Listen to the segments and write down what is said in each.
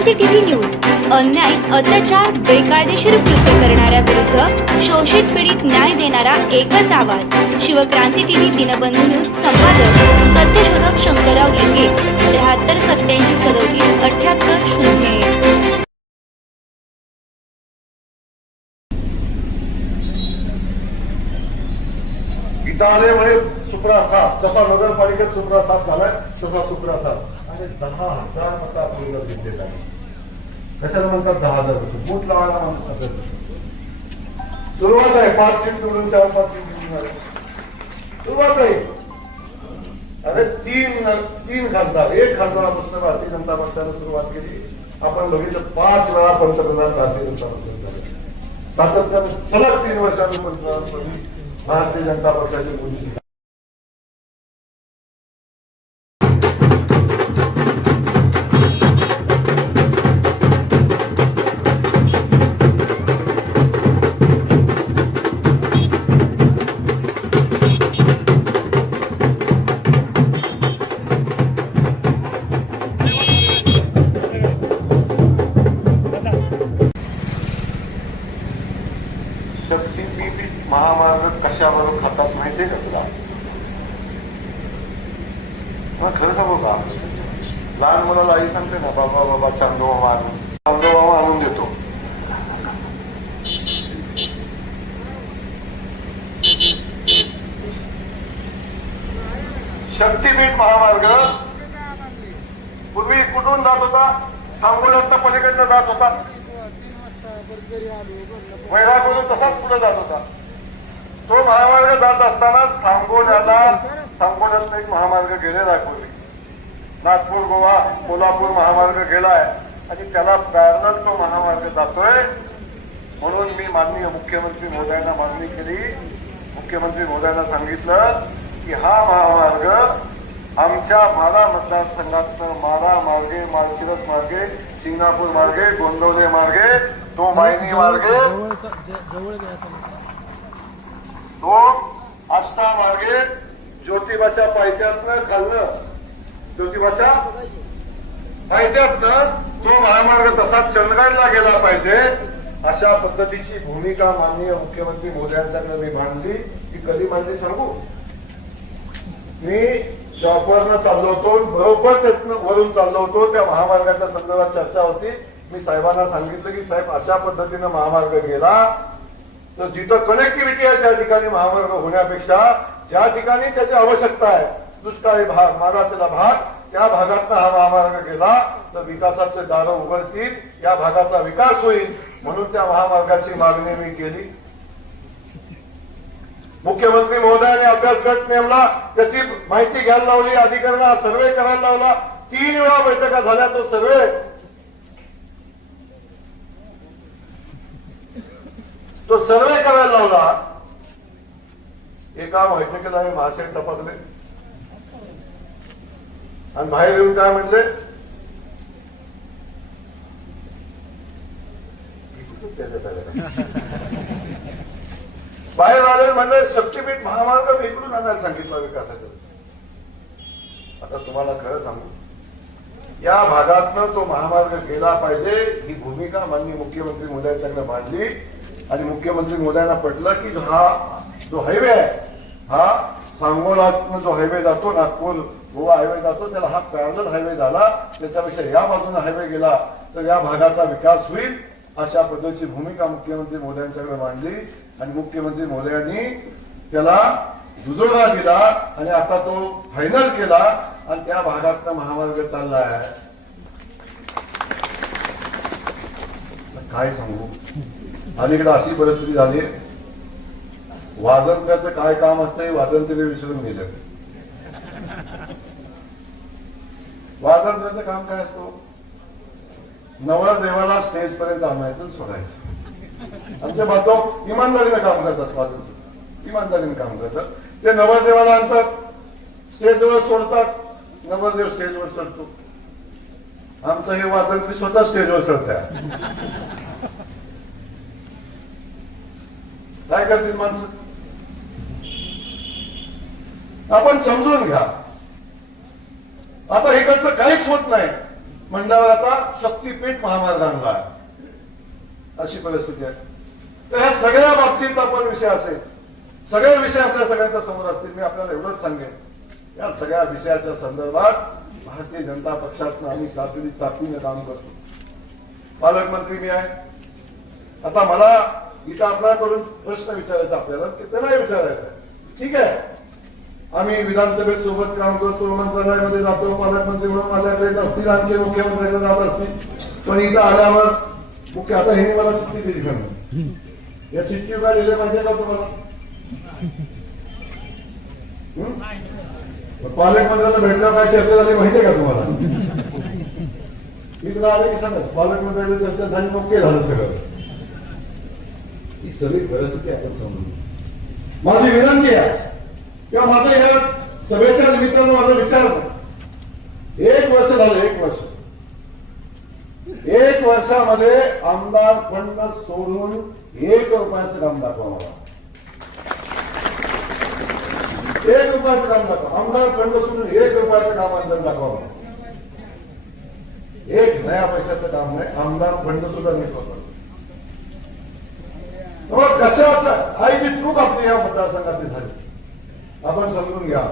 Shivkranti TV news अन्याय, अत्याचार, बेकायदेशीर कृत्य करणाऱ्या विरुद्ध शोषित पीडित न्याय देणारा एकच आवाज. Shivkranti TV Dinbandhu news. संपादक सत्यशोधक शंकरराव लिंगे. 73 87 37 78 0. इटालेमुळे सुप्रा साफ जसा नगरपालिकेत सुप्रा साफ झालाय तसा सुप्रा साफ आणि 10,000 मतं आपल्याला घेतलेत आहे. कशाला म्हणतात 10,000 बूथ लावायला म्हणतात. सुरुवात आहे 5 सीट निवडून 4-5 सीट निवडून सुरुवात आहे. अरे तीन खासदार, एक खासदारापासून भारतीय जनता पक्षाने सुरुवात केली. आपण बघितलं 5 वेळा पंतप्रधान भारतीय जनता पक्ष झाले. सातत्याने सलग 3 वर्षांनी पंतप्रधानपदी भारतीय जनता पक्षाचे मोदी. शक्तीपीठ महामार्ग कशावर खातात माहितीये का तुला? मग खरं सांगू का, लहान मुलाला आई सांगते ना, बाबा बाबा चांदोबा आणून देतो. शक्तीपीठ महामार्ग पूर्वी कुठून जात होता? सांगोल्याच्या पलीकडनं जात होता. वैरागवरून तसाच पुढे जात होता. तो महामार्ग जात असताना सांगोल्यातनं एक महामार्ग गेलेला आहे पूर्वी. नागपूर गोवा कोल्हापूर महामार्ग गेलाय आणि त्याला पॅरलल तो महामार्ग जातोय. म्हणून मी माननीय मुख्यमंत्री महोदयांना मागणी केली. मुख्यमंत्री महोदयांना सांगितलं की हा महामार्ग आमच्या माढा मतदारसंघातनं माढा मार्गे, माळशिरस मार्गे, सिंगापूर मार्गे, गोंदवले मार्गे, तो मायनी मार्गे, तो आष्टा मार्गे, ज्योतिबाच्या पायथ्यातनं खाल्लं, ज्योतिबाच्या पायथ्यातनं तो महामार्ग तसा चंदगडला गेला पाहिजे. अशा पद्धतीची भूमिका माननीय मुख्यमंत्री महोदयांच्याकडे मी मांडली. ती कधी मांडली सांगू? मी जॉबवरनं चाललो होतो, बरोबर त्यातनं वरून चाललो होतो. त्या महामार्गाच्या संदर्भात चर्चा होती. मी साहेबांना सांगितलं की साहेब, अशा पद्धतीनं महामार्ग गेला तर जिथं कनेक्टिव्हिटी आहे त्या ठिकाणी महामार्ग होण्यापेक्षा ज्या ठिकाणी त्याची आवश्यकता आहे, दुष्काळी भाग, मागासलेला भाग, त्या भागातनं हा महामार्ग गेला तर विकासाचे दारं उघडतील, या भागाचा विकास होईल. म्हणून त्या महामार्गाची मागणी मी केली. मुख्यमंत्री महोदयांनी अभ्यास गट नेमला, त्याची माहिती घ्यायला लावली, अधिकाऱ्यांना सर्वे करायला लावला. 3 वेळा बैठका झाल्या. तो सर्वे करायला लावला. एका बैठकीला मी महाशय टपकले आणि बाहेर येऊन काय म्हटले, बाहेर आले म्हणले शक्तीपीठ महामार्ग इकडून आणायला सांगितलं विकासाचं. आता तुम्हाला खरं सांगू, या भागातनं तो महामार्ग गेला पाहिजे ही भूमिका माननीय मुख्यमंत्री महोदयांच्याकडे मांडली. आणि मुख्यमंत्री महोदयांना पटलं की हा जो हायवे आहे, हा सांगोलातनं जो हायवे जातो, नागपूर गोवा हायवे जातो, त्याला हा पॅरलल हायवे झाला. त्याच्यापेक्षा या बाजूने हायवे गेला तर या भागाचा विकास होईल. अशा पद्धतीची भूमिका मुख्यमंत्री महोदयांच्याकडे मांडली आणि मुख्यमंत्री महोदयांनी त्याला दुजोडा दिला आणि आता तो फायनल केला आणि त्या भागातनं महामार्ग चालला आहे. काय सांगू, अलीकडे अशी परिस्थिती झाली, वाजंत्र्याचं काय काम असतं वाजंत्री विसरून गेलं. वाजंत्र्याचं काम काय असतो? नवरदेवाला स्टेज पर्यंत आणायचं, सोडायचं. आमच्या बांधव इमानदारीनं काम करतात, वाजंत्री इमानदारीने काम करतात. ते नवरदेवाला आणतात, स्टेजवर सोडतात, नवरदेव स्टेजवर चढतो. आमचं हे वाजंत्री स्वतः स्टेजवर चढतात. काय करतील माणसं? आपण समजून घ्या. आता इकडचं काहीच होत नाही. म्हणल्यावर आता शक्तीपीठ महामार्ग आणला आहे, अशी परिस्थिती आहे. तर ह्या सगळ्या बाबतीत आपण विषय असेल, सगळे विषय आपल्या सगळ्यांच्या समोर असतील. मी आपल्याला एवढंच सांगेन, या सगळ्या विषयाच्या संदर्भात भारतीय जनता पक्षातनं आम्ही ताकदीने काम करतो. पालकमंत्री मी आहे. आता मला इथं आपल्याकडून प्रश्न विचारायचा आपल्याला की त्याला विचारायचा आहे. ठीक आहे, आम्ही विधानसभेत सोबत काम करतो, मंत्रालयामध्ये जातो, पालकमंत्री म्हणून माझ्याकडे असतील, आणखी मुख्यमंत्र्यांकडे जात असतील. पण इथं आल्यावर मुख्य आता हे मला चिठ्ठी दिली सांगा, या चिठ्ठी काय लिहिले पाहिजे का तुम्हाला? पालकमंत्र्यांना भेटल्यावर काय चर्चा झाली माहितीये का तुम्हाला? मी तुला आले की सांगा, पालकमंत्र्यांची चर्चा झाली, मग काय झालं सगळं? ही सगळी परिस्थिती आपण समजून घेऊ. माझी विनंती आहे किंवा माझं या सभेच्या निमित्तानं माझा विचार होता, 1 वर्ष झालं, 1 वर्षामध्ये आमदार फंड सोडून 1 रुपयाचं काम दाखवा मला. 1 रुपयाचं काम दाखवा. आमदार फंड सोडून 1 रुपयाचं काम अंतर दाखवा मला. 1 नया पैशाचं काम नाही, आमदार फंड सुद्धा नीट होतं. कशाचा काही जी चूक आपली या मतदारसंघाची झाली आपण समजून घ्या.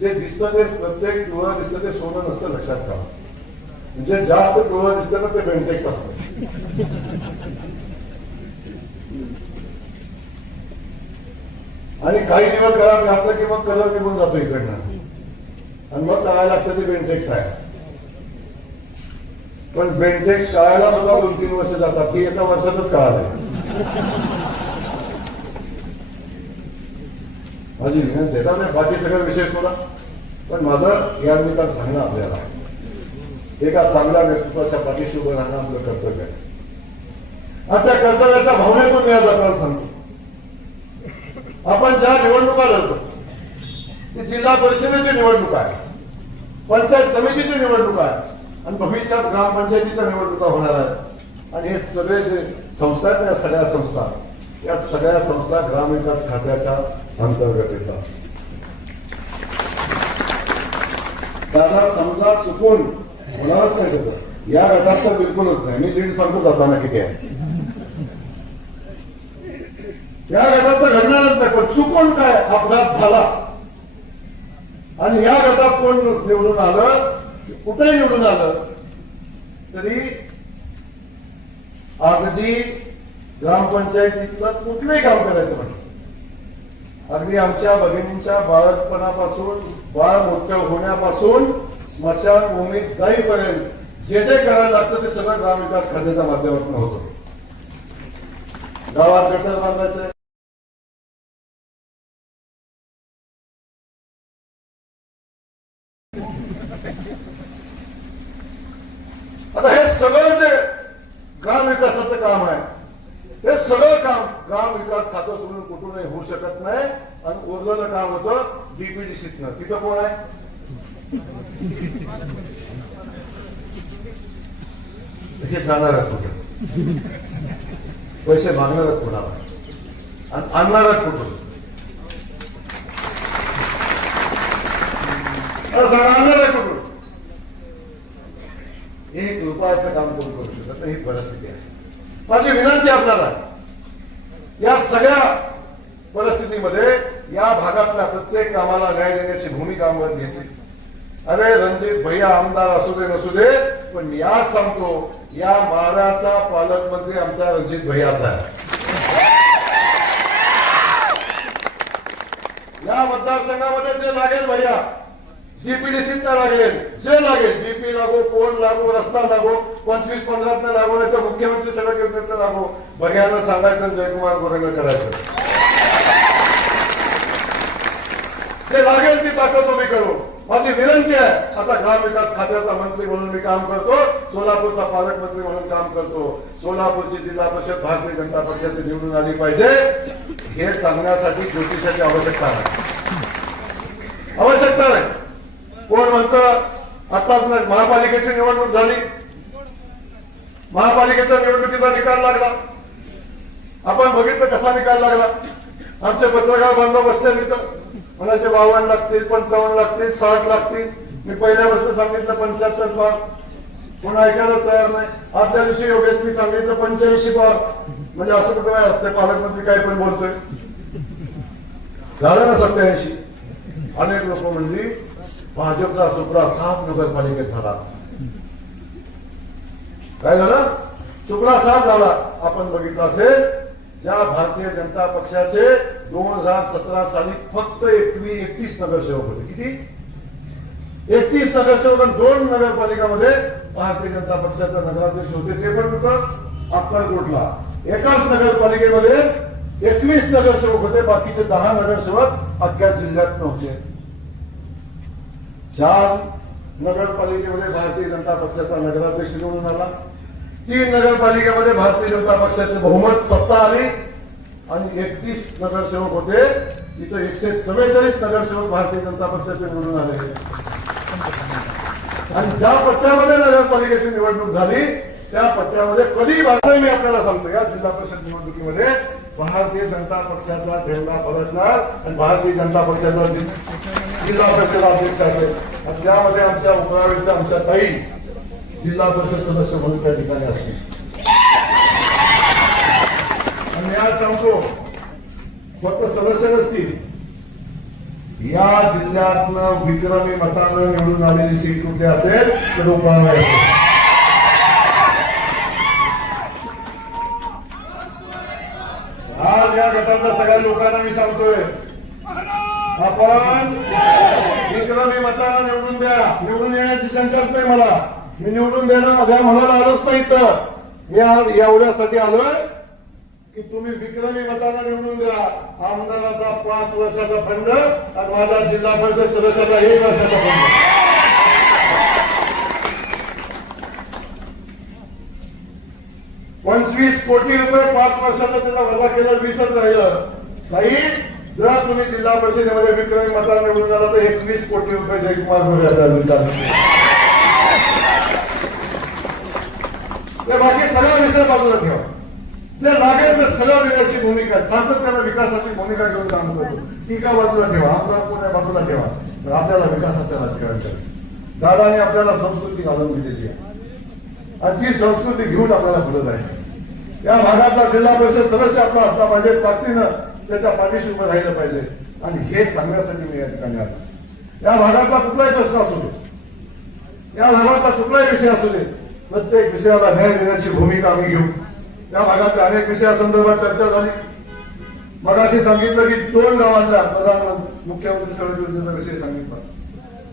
जे दिसतं ते प्रत्येक पिवळं दिसतं ते सोनं नसतं, लक्षात ठेवा. म्हणजे जास्त पिवळं दिसतं ना ते बेंटेक्स असतं. आणि काही दिवस घरात घातलं की मग कलर निघून जातो इकडनं आणि मग कळायला लागतं ते बेंटेक्स आहे. पण बेंटेक्स कळायला सुद्धा 2-3 वर्ष जातात, की एका वर्षातच कळालं. माझी विनंती आहे, बाकी सगळं विषय सोडा, पण माझं या निमित्तानं सांगणं आपल्याला एका चांगल्या नेतृत्वाच्या पाठीशी उभं राहणं आपलं कर्तव्य आहे. आता त्या कर्तव्याच्या भावनेतून मी आज आपल्याला सांगतो, आपण ज्या निवडणुका लढतो ती जिल्हा परिषदेची निवडणूक आहे, पंचायत समितीची निवडणूक आहे आणि भविष्यात ग्रामपंचायतीच्या निवडणुका होणार आहेत. आणि हे सगळे जे संस्था आहेत, या सगळ्या संस्था ग्रामविकास खात्याच्या अंतर्गत येतात. दादा समजा चुकून होणारच नाही तसं, या गटात तर बिलकुलच नाही. मी लीड सांगतो जाताना किती आहे, या गटात तर घडणारच नाही. पण चुकून काय अपघात झाला आणि या गटात कोण निवडून आलं, कुठेही निवडून आलं तरी अगदी ग्रामपंचायतीतलं कुठलंही काम करायचं म्हणजे अगदी आमच्या भगिनींच्या बाळपणापासून बाळ मोठं होण्यापासून स्मशानभूमीत जाईपर्यंत जे जे करायला लागतं ते सगळं ग्रामविकास खात्याच्या माध्यमातून होतं. गावात गटर बांधायचे, आता हे सगळं जे ग्रामविकासाचं काम आहे, हे सगळं काम ग्रामविकास खातं सोडून कुठूनही होऊ शकत नाही. आणि उरलेलं काम होतं डीपीडीसीतनं. तिथं कोण आहे? हे जाणार कुठे, पैसे मागणार कोणाला आणि आणणार कुठून? आणणार कुठून? 1 रुपयाचं काम कोण करू शकत नाही, ही परिस्थिती आहे. माझी विनंती आपल्याला, या सगळ्या परिस्थितीमध्ये या भागातल्या प्रत्येक कामाला न्याय देण्याची भूमिका आम्ही घेतली. अरे रणजित भैया आमदार असू दे नसू दे, पण मी आज सांगतो, या माऱ्याचा पालकमंत्री आमचा रणजित भैयाचा आहे. या मतदारसंघामध्ये जे लागेल भैया, डीपीडीसीत लागेल, जे लागेल, डीपी लागो, पोल लागो, रस्ता लागो, 25-15 लागो, नाही तर मुख्यमंत्री सगळं योजनेचं लागो, भैयानं सांगायचं, जयकुमार गोरेंग करायचं. जे लागेल ती ताकद उभी करू. माझी विनंती आहे, आता ग्रामविकास खात्याचा मंत्री म्हणून मी काम करतो, सोलापूरचा पालकमंत्री म्हणून काम करतो. सोलापूरची जिल्हा परिषद भारतीय जनता पक्षाची निवडून आली पाहिजे हे सांगण्यासाठी ज्योतिषाची आवश्यकता नाही. कोण म्हणतं आताच महापालिकेची निवडणूक झाली, महापालिकेच्या निवडणुकीचा निकाल लागला, आपण बघितलं कसा निकाल लागला. आमचे पत्रकार बांधव बसले तिथं, म्हणायचे 52 लागतील, 55 लागतील, 60 लागतील. मी पहिल्या वर्षी सांगितलं 75 लाख. कोण ऐकायला तयार नाही. आजच्या दिवशी योगेश मी सांगितलं 85 पार, म्हणजे असं कुठं काय असते, पालकमंत्री काय पण बोलतोय. झालं ना 87. अनेक लोक म्हणली भाजपचा सुप्रा 7 नगरपालिकेत झाला. काय झालं? सुप्रा 7 झाला. आपण बघितलं असेल, ज्या भारतीय जनता पक्षाचे 2017 साली फक्त 31 नगरसेवक होते. किती? 31 नगरसेवक आणि 2 नगरपालिकामध्ये भारतीय जनता पक्षाचा नगराध्यक्ष होते. ते पण कुठं? अक्कलकोटला. एकाच नगरपालिकेमध्ये 21 नगरसेवक होते, बाकीचे 10 नगरसेवक अख्ख्या जिल्ह्यात नव्हते. 4 नगरपालिकेमध्ये भारतीय जनता पक्षाचा नगराध्यक्ष निवडून आला. 3 नगरपालिकेमध्ये भारतीय जनता पक्षाचे बहुमत सत्ता आली आणि 31 नगरसेवक होते. इथं 144 नगरसेवक भारतीय जनता पक्षाचे निवडून आले. आणि ज्या पट्ट्यामध्ये नगरपालिकेची निवडणूक झाली त्या पट्ट्यामध्ये कधी बातमी मी आपल्याला सांगतो, या जिल्हा परिषद निवडणुकीमध्ये भारतीय जनता पक्षाचा झेंडा फडकणार आणि भारतीय जनता पक्षाचा जिल्हा परिषद अध्यक्ष असेल. आणि त्यामध्ये आमच्या उपरावेच्या आमच्या ताई जिल्हा परिषद सदस्य म्हणून त्या ठिकाणी असतील. आणि आज सांगतो, फक्त सदस्य नसतील, या जिल्ह्यातनं विक्रमी मतानं निवडून आलेली सीट कुठे असेल तर उपरावे असेल. आज या गटातल्या सगळ्या लोकांना मी सांगतोय, आपण विक्रमी मतानं निवडून द्या. निवडून येण्याची शंकाच नाही मला. मी निवडून द्या म्हणायला आलोच नाही. तर मी आज एवढ्यासाठी आलोय की तुम्ही विक्रमी मतानं निवडून द्या. आमदाराचा 5 वर्षाचा फंड आणि माझा जिल्हा परिषद सदस्याचा 1 वर्षाचा फंड. 25 कोटी रुपये 5 वर्षाचा त्याचा वजा केलं, 20च राहिलं. काही जर तुम्ही जिल्हा परिषदेमध्ये विक्रमी मतानं निवडून आला तर 21 कोटी रुपये जयकुमार गोरे आपल्याला देतात. बाकी सगळा विषय बाजूला ठेवा. जे लागेल ते सगळं देण्याची भूमिका, सातत्यानं विकासाची भूमिका घेऊन काम करतो. टीका बाजूला ठेवा, आमदार कोण्या बाजूला ठेवा, तर आपल्याला विकासाचं राजकारण करायचं. दादाने आपल्याला संस्कृती घालून दिलेली आहे आणि ती संस्कृती घेऊन आपल्याला पुढे जायचं. या भागातला जिल्हा परिषद सदस्य आपला असला पाहिजे, ताकदीनं त्याच्या पाठीशी उभं राहिलं पाहिजे. आणि हे सांगण्यासाठी मी या ठिकाणी आलो. या भागातला कुठलाही प्रश्न असू दे, या भागातला कुठलाही विषय असू दे, प्रत्येक विषयाला न्याय देण्याची भूमिका आम्ही घेऊ. त्या भागातल्या अनेक विषयासंदर्भात चर्चा झाली. मगाशी सांगितलं की 2 गावांचा प्रधानमंत्री मुख्यमंत्री सडक योजनेचा विषय सांगितला.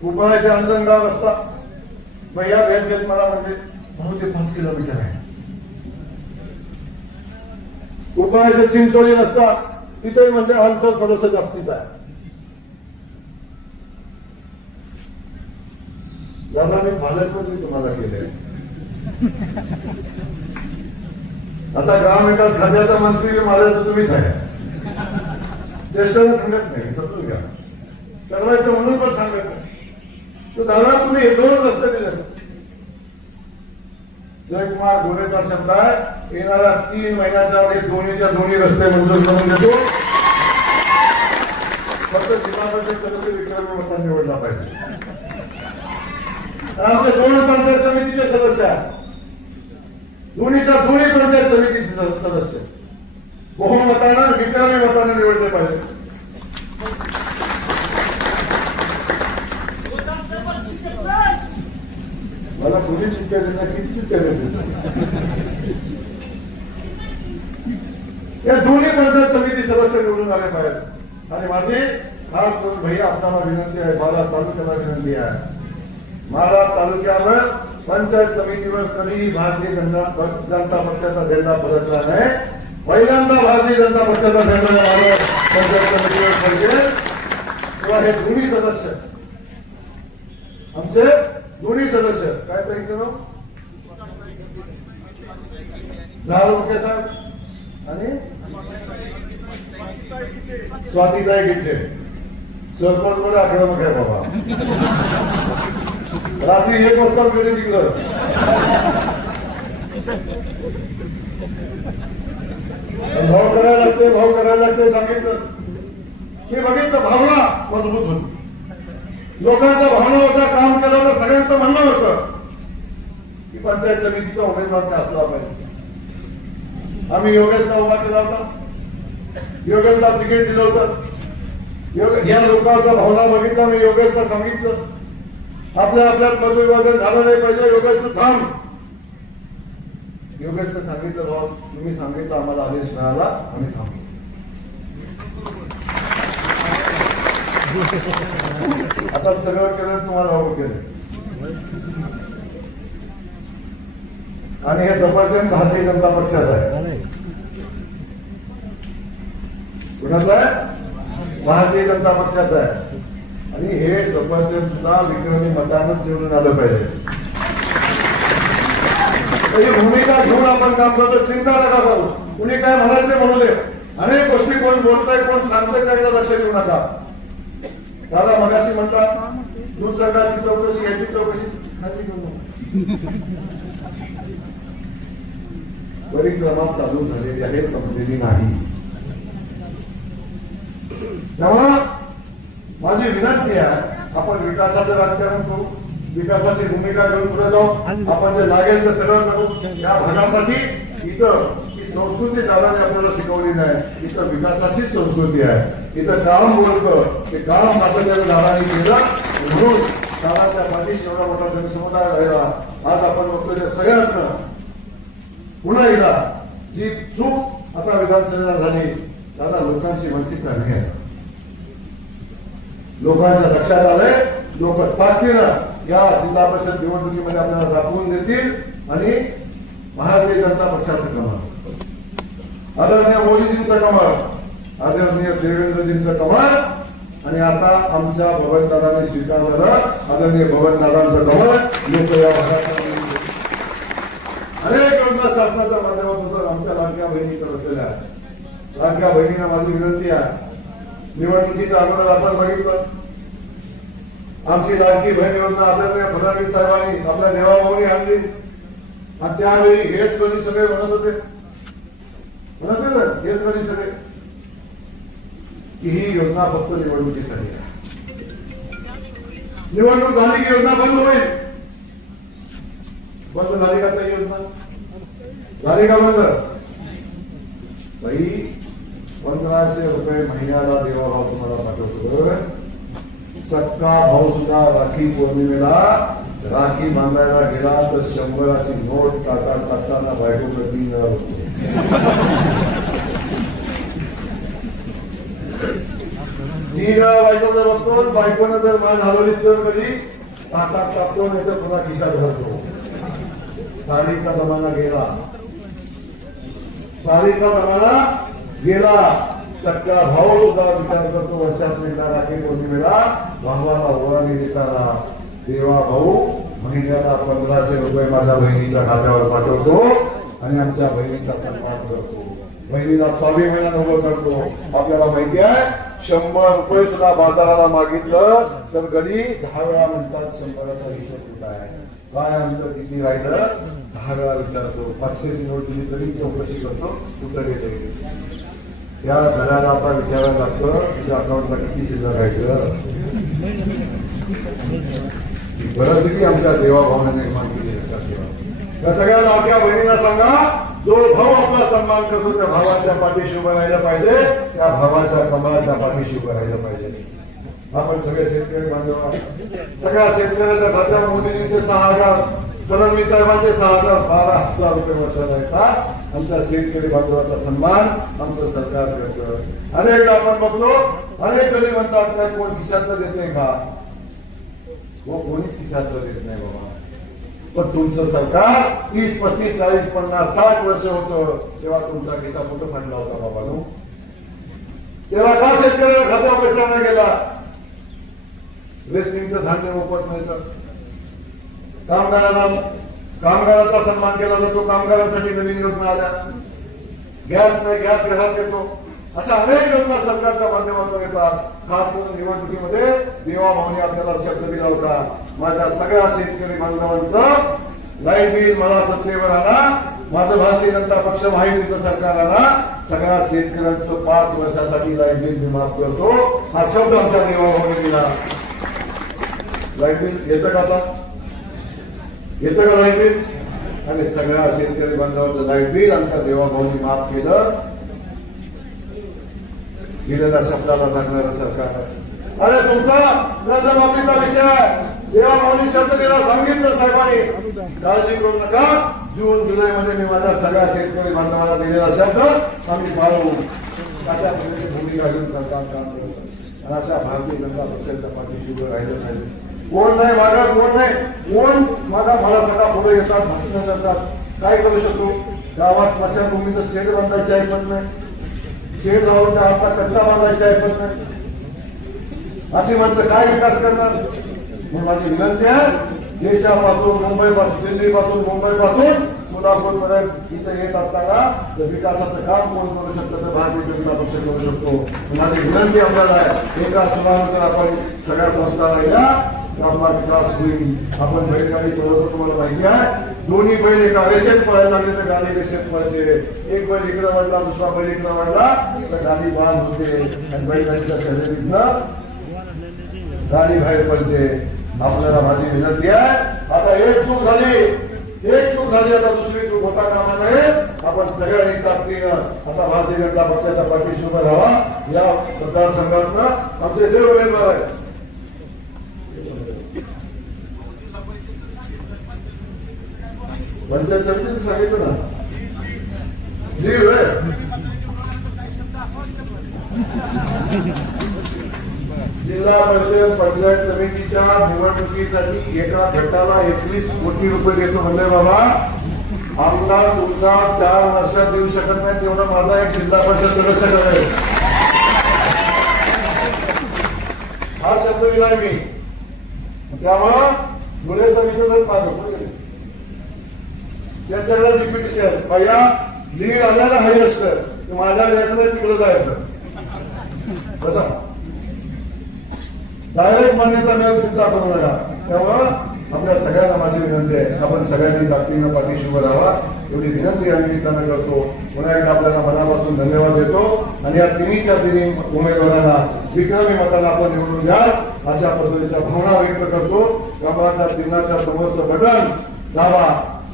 उपळा ते अंजनगाव रस्ता, मग या भेट मला म्हणजे 9 ते 5 किलोमीटर आहे. उपळा ते चिंचोळी रस्ता, तिथे म्हणजे अंतर थोडंसं जास्तीच आहे. दादा मी पालकमंत्री तुम्हाला केले, आता ग्रामविकास खात्याचा मंत्री माझ्या तुम्हीच आहे. ज्येष्ठांना सांगत नाही, समजून घ्या. ठरवायचं म्हणून पण सांगत नाही. तर दादा तुम्ही 2 रस्ते दिले. जयकुमार गोरेचा शब्द आहे, येणाऱ्या 3 महिन्याच्या मध्ये दोन्ही रस्ते मंजूर करून देतो. फक्त जिल्हा परिषद सदस्य विक्रमी मतांनी निवडला पाहिजे. आमचे 2 पंचायत समितीचे सदस्य आहेत. दोन्ही पंचायत समितीचे सदस्य बहुमतानं विक्रमी मताने निवडले पाहिजे. मला कुणी चित्त्या देणार, किती चित्त्या देणार. या दोन्ही पंचायत समिती सदस्य निवडून आले पाहिजे. आणि माझी खास करून भैया आपल्याला विनंती आहे, माढा तालुक्याला विनंती आहे. माढा तालुक्यावर पंचायत समितीवर कधी भारतीय जनता पक्षाचा झेंडा फडकला नाही. पहिल्यांदा भारतीय जनता पक्षाचा झेंडा पंचायत समितीवर फडकेल तेव्हा हे दोन्ही सदस्य, आमचे दोन्ही सदस्य, काय त्यांचं नाव झाडोके साहेब आणि स्वातीताई गिट्टे, सरपंच मध्ये आक्रमक आहे बाबा. रात्री 1 वाजता गेले तिकडं. भाव करायला लागते सांगितलं. मी बघितलं, भावना मजबूत होती. लोकांच्या भावना होत्या, काम केलं तर सगळ्यांचं म्हणणं होतं. की पंचायत समितीचा उमेदवार काय असला पाहिजे. आम्ही योगेशला उभा केला होता, योगेशला तिकीट दिलं होतं. या लोकांचा भावना बघितला, मी योगेशला सांगितलं आपल्या आपल्यात मतविभाजन झालं नाही पाहिजे, योगेश तू थांब. योगेशला सांगितलं भाऊ तुम्ही सांगितलं आम्हाला आदेश मिळाला, आम्ही थांबलो. आता सगळं केलं तुम्हाला भाऊ केलं. आणि हे सफरचंद भारतीय जनता पक्षाचं आहे. कुणाचं आहे? भारतीय जनता पक्षाचं आहे. आणि हे सफरचंद सुद्धा विक्रमी मतानच निवडून आलं पाहिजे. ही भूमिका घेऊन आपण काम करतो. चिंता नका करू, कुणी काय म्हणाल ते म्हणू दे. अनेक गोष्टी कोण बोलताय कोण सांगतंय त्याकडे लक्ष देऊ नका. दादा मगाशी म्हणला दूध संघाची चौकशी याची चौकशी परिक्रमा चालू झालेली आहे, संपलेली नाही. तेव्हा माझी विनंती आहे आपण विकासाचं राजकारण करू, विकासाची भूमिका घेऊन पुढे जाऊ. आपण जे लागेल ते सगळं करू. या भागासाठी इथं ही संस्कृती दादाने आपल्याला शिकवली नाही, इथं विकासाची संस्कृती आहे. इथं काम बोलतं ते काम सातत्यानं दादाने केलं म्हणून काळाच्या पाठीशी एवढा मोठा जनसमुदाय राहिला. आज आपण बघतो त्या सगळ्यांना पुन्हा एकदा जी चूक आता विधानसभेला झाली, दादा लोकांची मानसिकता नाही आहे. लोकांच्या लक्षात आलंय, लोक ताकदीनं या जिल्हा परिषद निवडणुकीमध्ये आपल्याला दाखवून देतील. आणि भारतीय जनता पक्षाचं कमळ, आदरणीय मोदीजींचं कमळ, आदरणीय देवेंद्रजींचं कमळ, आणि आता आमच्या भगवंतदादांनी स्वीकारलेलं आदरणीय भगवंतदादांचं कमळ लोक या भागात अनेक योजना शासनाच्या माध्यमातून आमच्या लाडक्या बहिणीकडे असलेल्या आहेत. लाडक्या बहिणींना माझी विनंती आहे, निवडणुकीच्या अगोदर आपण बघितलं आमची लाडकी बहीण योजना आदरणीय फडणवीस साहेबांनी आपल्या देवाभाऊनी आणली. आणि त्यावेळी हेच कधी सगळे म्हणत होते ना, हेच कधी सगळे की ही योजना फक्त निवडणुकीसाठी आहे. निवडणूक झाली की योजना बंद होईल. बंद झाली का त्या योजना? झाली का बंद? बाई 1500 रुपये महिन्याला देवाभाव तुम्हाला पाठवतो. सक्का भाऊ सुद्धा राखी पौर्णिमेला राखी बांधायला गेला तर 100ची नोट टाकताना बायकोचं 3000 रुपये. बायकोकडे बघतो, बायकोनं जर मान हलवली तर कधी ताटात टाकतो, नाही तर पुन्हा खिशात घालतो. साडीचा जमाना गेला, साडीचा जमाना गेला. सक्का भाऊ सुद्धा विचार करतो वर्षात एकदा राखी पौर्णिमेला भावाला ओवाळणी देताना देवा भाऊ महिन्याला 1500 रुपये माझ्या बहिणीच्या खात्यावर पाठवतो आणि आमच्या बहिणीचा सन्मान करतो, बहिणीला स्वाभिमानानं उभं करतो. आपल्याला माहिती आहे 100 रुपये सुद्धा बाजाराला मागितलं तर गडी 10 वेळा म्हणतात 100चा हिशोब कुठं आहे, काय म्हणतं किती राहिलं 10 वेळा विचारतो. 500ची नोट दिली तरी चौकशी करतो कुठं गेले. या घराला आता विचारायला लागतं तुझ्या अकाउंटला किती शिल्लक राहिलं. परिस्थिती आमच्या देवाभावाने निर्माण केली. लक्षात ठेवा. त्या सगळ्या लाडक्या बहिणीला सांगा, जो भाऊ आपला सन्मान करतो त्या भावाच्या पाठीशी उभं राहिलं पाहिजे, त्या भावाच्या कमळाच्या पाठीशी उभं राहिलं पाहिजे. आपण सगळे शेतकरी बांधव, सगळ्या शेतकऱ्याच्या खात्यावर मोदीजींचे 6000, फडणवीस साहेबांचे 6000, 12,000 रुपये वर्षाला येतात. आमच्या शेतकरी बांधवाचा सन्मान आमचं सरकार करतं. अनेकदा आपण बघतो, अनेक कधी म्हणतात काय कोण खिशातलं देते का? वो कोणीच खिशातलं देत नाही बाबा. पण तुमचं सरकार 30, 35, 40, 50, 60 वर्ष होतं तेव्हा तुमचा खिसा कुठं फाटला होता बाबा? तेव्हा का शेतकऱ्याला खात्यावर पैसा नाही गेला? रेशनिंगचं धान्य मोफत मिळतं, कामगाराचा सन्मान केला जातो, कामगारांसाठी नवीन योजना आल्या, गॅस नाही गॅस ग्राहक देतो, अशा अनेक योजना सरकारच्या माध्यमातून येतात. खास करून निवडणुकीमध्ये देवाभाऊने आपल्याला शब्द दिला होता, माझ्या सगळ्या शेतकरी बांधवांचं लाईट बिल मला सत्तेवर आला, माझं भारतीय जनता पक्ष महायुतीचं सरकार आला, सगळ्या शेतकऱ्यांचं 5 वर्षासाठी लाईट बिल मी माफ करतो, हा शब्द आमच्या देवाभाऊने दिला. लाईट बिल येतं का आता? येतं का लाईट बिल? आणि सगळ्या शेतकरी बांधवांचं लाईट बिल आमच्या देवाभाऊनी माफ केलं. दिलेल्या शब्दाला लागणारं सरकार. अरे तुमचा कर्जमाफीचा विषय आहे. देवाभाऊनी शब्द दिला, सांगितलं साहेबांनी काळजी करू नका. जून जुलै मध्ये मी माझ्या सगळ्या शेतकरी बांधवांना दिलेला शब्द आम्ही पाळू. अशा प्रकारची भूमिका घेऊन सरकार काम करत आणि अशा भारतीय जनता पक्षाच्या पाठीशी उभं राहिलं पाहिजे. कोण नाही मागा, कोण नाही, कोण मागा मला सगळा पुढे येतात, भाषण करतात. काय करू शकतो? गावात स्मशानभूमीचं शेड बांधायची ऐकत नाही, शेड जाऊन त्या आता कट्टा बांधायची ऐकत नाही. अशी माणसं काय विकास करणार? म्हणून माझी विनंती आहे, देशापासून मुंबईपासून, दिल्लीपासून मुंबईपासून सोलापूरपर्यंत इथं येत असताना जर विकासाचं काम कोण करू शकतं तर भारतीय जनता पक्ष करू शकतो. माझी विनंती आपल्याला आहे, एका सुनानंतर आपण सगळ्या संस्थांना या, तर आपला विकास होईल. आपण बैलगाडी पळवतो, तुम्हाला माहिती आहे. दोन्ही बैल एका रेषेत पळायला लागले तर गाडी रेषेत पळते. एक बैल इकडे वाढला, दुसरा बैल इकडे वाढला तर गाडी बाद होते आणि बैलगाडीच्या शर्यतीतनं गाडी बाहेर पडते. आपल्याला माझी विनंती आहे, आता एक चूक झाली, आता दुसरी चूक होता कामा नये. आपण सगळ्यांनी ताकदीनं आता भारतीय जनता पक्षाच्या पाठीशी उभं राहावा. या मतदारसंघातनं आमचे जे उमेदवार आहेत, पंचायत समितीने सांगितलं ना, जिल्हा परिषद पंचायत समितीच्या निवडणुकीसाठी एका गटाला 21 कोटी रुपये देतो म्हणले बाबा. आमदार तुमचा 4 वर्षात देऊ शकत नाही तेवढा माझा एक जिल्हा परिषद सदस्य करेल. हा शब्द दिलाय मी. त्यामुळं गुन्हेचा विरोधात मागं त्यांच्याकडे रिपिटिशन भैया लीड आल्याला हायेस्ट माझ्या यायचं नाही, तिकडे जायचं बसा. डायरेक्ट मान्यता मिळून चिंता करू नका. त्यामुळं आपल्या सगळ्यांना माझी विनंती आहे, आपण सगळ्यांनी ताकदीनं पाठीशी उभं राहावा एवढी विनंती या निमित्तानं करतो. पुन्हा एकदा आपल्याला मनापासून धन्यवाद देतो आणि या तिन्ही उमेदवारांना विक्रमी मताला आपण निवडून द्या अशा पद्धतीच्या भावना व्यक्त करतो. कमळाच्या चिन्हाच्या समोरचं बटन दाबा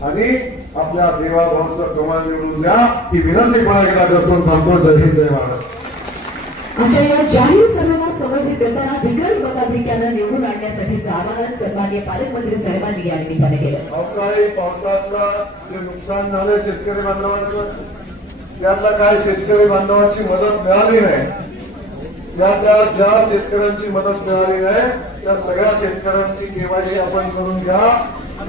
आणि आपल्या देवाभाऊचं कमळ निवडून द्या ही विनंती पुन्हा एकदा करतो. थांबतो. जय हिंद, जय महाराष्ट्र. आमच्या या जाहीर सभेला समर्पित करताना बिगर मताधिक्यानं निवडून आणण्यासाठीचं आवाहन सन्माननीय पालकमंत्री साहेबांनी या निमित्ताने केलं. अवकाळी पावसाचं जे नुकसान झालं शेतकरी बांधवांचं, त्यातला काय शेतकरी बांधवांची मदत मिळाली नाही. त्या ज्या शेतकऱ्यांची मदत मिळाली नाही त्या सगळ्या शेतकऱ्यांची केवायसी आपण करून घ्या.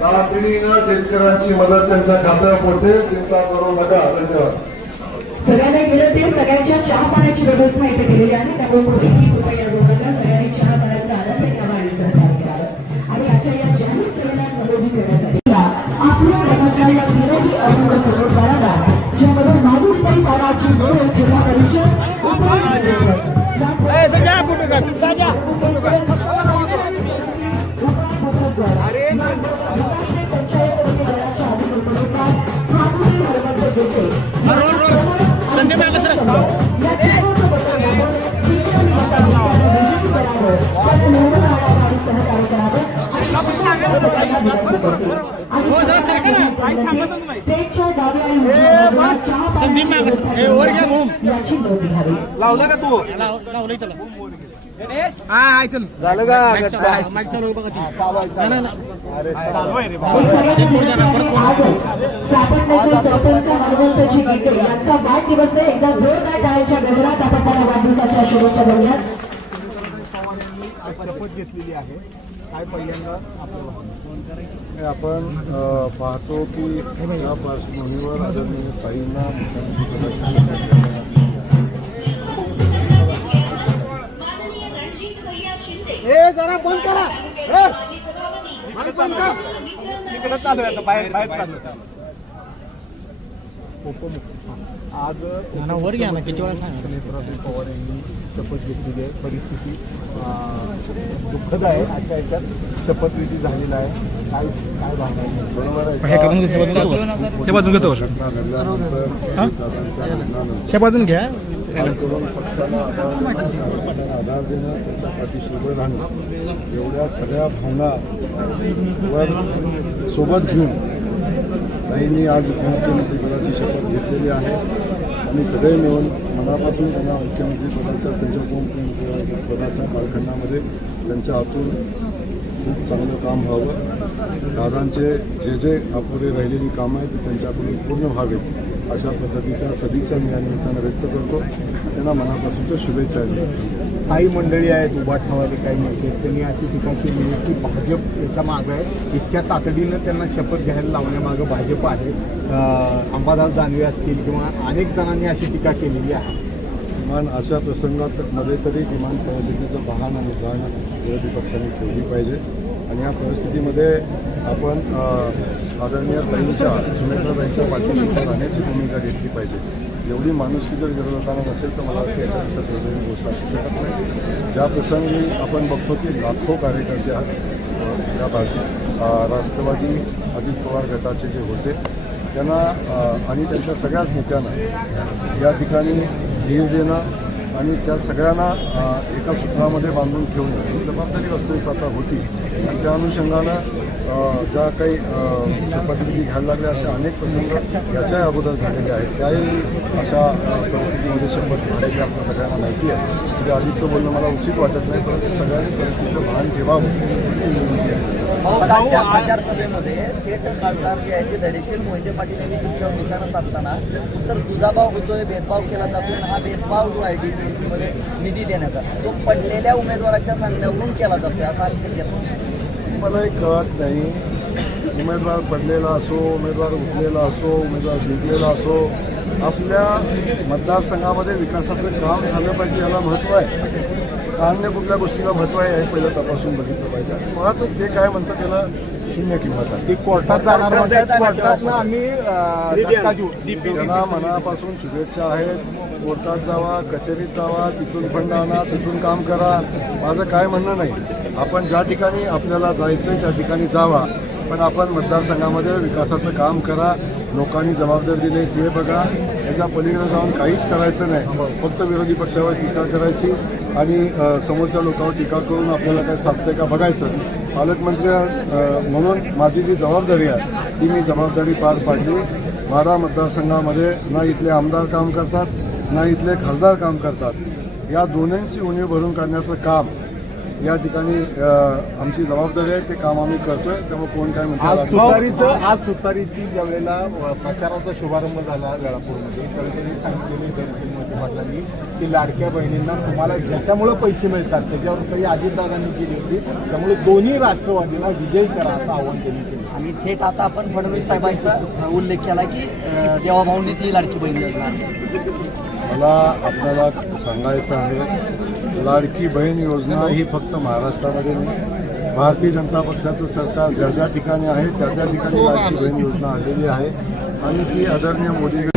तातडीनं शेतकऱ्यांची मदत त्यांच्या खात्यावर पोहोचेल, चिंता करू नका. धन्यवाद. सगळ्यांना गेलं ते सगळ्यांच्या चहा पाण्याची व्यवस्था इथे केलेली आहे. त्यामुळे कोणीही कृपया जोडला सगळ्यांनी चहा पाण्याचा आनंद घ्यावा आणि सहकार्य करावं. आणि आजच्या या जाहीर सभेला संबोधित करण्यासाठी आपल्या प्रकल्पाला विरोधी अनुभव उमेदवारांना ज्यामध्ये नागरिकताई साराची निवड जिल्हा परिषद लावला का तू लावलंय त्याला हा चल झालं का माईक चालू बघा यांचा वाढदिवस आहे. एकदा जोरदार टाळ्यांच्या गजरात आपण त्यांना वाढदिवसाच्या शुभेच्छा देऊयात. शपथ घेतलेली आहे. काय पहिल्यांदा आपण पाहतो की या पार्श्वभूमीवर आदरणीय ताईंना जरा बंद करा. तिकडे चालू आहे, बाहेर बाहेर चालू. आज वर घ्या ना, किती वेळा सांगा. नेत्राताई पवार यांनी शपथ घेतलेली आहे. परिस्थिती दुःखद आहे. अशा याच्यात शपथविधी झालेला आहे. काय काय भावना आहे? बरोबर आहे. ते बाजून घेतो शे बाजून घ्या. पक्षाला आधार देणं, त्यांच्या पाठीशी उभं राहणं एवढ्या सगळ्या भावना वर सोबत घेऊन ताईंनी आज उपमुख्यमंत्रीपदाची शपथ घेतलेली आहे आणि सगळे मिळून मनापासून त्यांना मुख्यमंत्रीपदाच्या त्यांच्या उपमुख्यमंत्रीपदाच्या कालखंडामध्ये त्यांच्या हातून खूप चांगलं काम व्हावं. दादांचे जे जे अपुरे राहिलेली कामं आहेत ते त्यांच्याकडून पूर्ण व्हावेत अशा पद्धतीच्या सदिच्छा मी या निमित्तानं व्यक्त करतो. त्यांना मनापासूनच्या शुभेच्छा देतो. काही मंडळी आहेत उभाठवाले काही नेते त्यांनी अशी टीका केली आहे की भाजप याच्या मागं आहे. इतक्या तातडीनं त्यांना शपथ घ्यायला लावण्यामागं भाजप आहे. अंबादास दानवे असतील किंवा अनेक जणांनी अशी टीका केलेली आहे. किमान अशा प्रसंगामध्ये तरी किमान परिस्थितीचं पाहण आणि जाण विरोधी पक्षांनी ठेवली पाहिजे आणि या परिस्थितीमध्ये आपण आदरणीय ताईंच्या सुनेत्राबाईंच्या पाठीशी उभं राहण्याची भूमिका घेतली पाहिजे. एवढी माणुसकी जर विरोधकांना नसेल तर मला वाटतं याच्यापेक्षा वेगळी गोष्ट असू शकत नाही. ज्या प्रसंगी आपण बघतो की लाखो कार्यकर्ते या राष्ट्रवादी अजित पवार गटाचे जे होते त्यांना आणि त्यांच्या सगळ्याच नेत्यांना या ठिकाणी धीर देणं आणि त्या सगळ्यांना एका सूत्रामध्ये बांधून ठेवणं ही जबाबदारी वास्तविक आता होती. आणि त्या अनुषंगानं ज्या काही शपथविधी घ्यायला लागल्या अशा अनेक प्रसंग याच्याही अगोदर झालेले आहेत. त्याही अशा परिस्थितीमध्ये शपथ झालेली आपल्या सगळ्यांना माहिती आहे. म्हणजे आधीचं बोलणं मला उचित वाटत नाही, परंतु सगळ्यांनी परिस्थितीचं भान ठेवावं ही विनंती आहे. कालच्या आचारसभेमध्ये थेट खासदार जे आहे ते धैर्यशील मोहिते पाटील यांनी तुमच्यावर निशाणा साधताना तर दुजाभाव होतोय, भेदभाव केला जातोय. हा भेदभाव जो आहे DPDCमध्ये निधी देण्याचा तो पडलेल्या उमेदवाराच्या सांगण्यावरून केला जातोय असा आक्षेप घेतला. मलाही कळत नाही. उमेदवार पडलेला असो, उमेदवार उठलेला असो, उमेदवार जिंकलेला असो, आपल्या मतदारसंघामध्ये विकासाचं काम झालं पाहिजे याला महत्त्व आहे. अन्य कुठल्या गोष्टीला महत्त्व आहे हे पहिलं तपासून बघितलं पाहिजे. आणि मुळातच ते काय म्हणतात त्याला शून्य किंमत आहे. ती कोर्टात जाणार म्हणतात. कोर्टातनं आम्ही धक्का देऊ. त्यांना मनापासून शुभेच्छा आहेत. कोर्टात जावा, कचेरीत जावा, तिथून फंड आणा, तिथून काम करा. माझं काय म्हणणं नाही. आपण ज्या ठिकाणी आपल्याला जायचं त्या ठिकाणी जावा, पण आपण मतदारसंघामध्ये विकासाचं काम करा. लोकांनी जबाबदारी दिली ते बघा. याच्या पलीकडे जाऊन काहीच करायचं नाही. फक्त विरोधी पक्षावर टीका करायची आणि समोरच्या लोकांवर टीका करून आपल्याला काय साधतंय का बघायचं. पालकमंत्री म्हणून माझी जी जबाबदारी आहे ती मी जबाबदारी पार पाडली. माढा मतदारसंघामध्ये ना इथले आमदार काम करतात ना इथले खासदार काम करतात. या दोन्हींची उणीव भरून काढण्याचं काम या ठिकाणी आमची जबाबदारी आहे. ते काम आम्ही करतोय. त्यामुळे कोण काय म्हणतात. आज तुतारीची ज्या वेळेला प्रचाराचा शुभारंभ झाला वेळापूरमध्ये त्यावेळी त्यांनी सांगितलेले धैर्यशील मोहिते पाटलांनी की लाडक्या बहिणींना तुम्हाला ज्याच्यामुळे पैसे मिळतात त्याच्यावर सही अजितदादांनी केली होती. त्यामुळे दोन्ही राष्ट्रवादीला विजयी करा असं आव्हान त्यांनी केलं. आणि थेट आता आपण फडणवीस साहेबांचा उल्लेख केला की देवाभाऊंनीच ही लाडकी बहीण योजना आहे. मला आपल्याला सांगायचं आहे, लाडकी बहीण योजना ही फक्त महाराष्ट्रामध्ये नाही, भारतीय जनता पक्षाचं सरकार ज्या ज्या ठिकाणी आहे त्या त्या ठिकाणी लाडकी बहीण योजना आलेली आहे आणि ती आदरणीय मोदी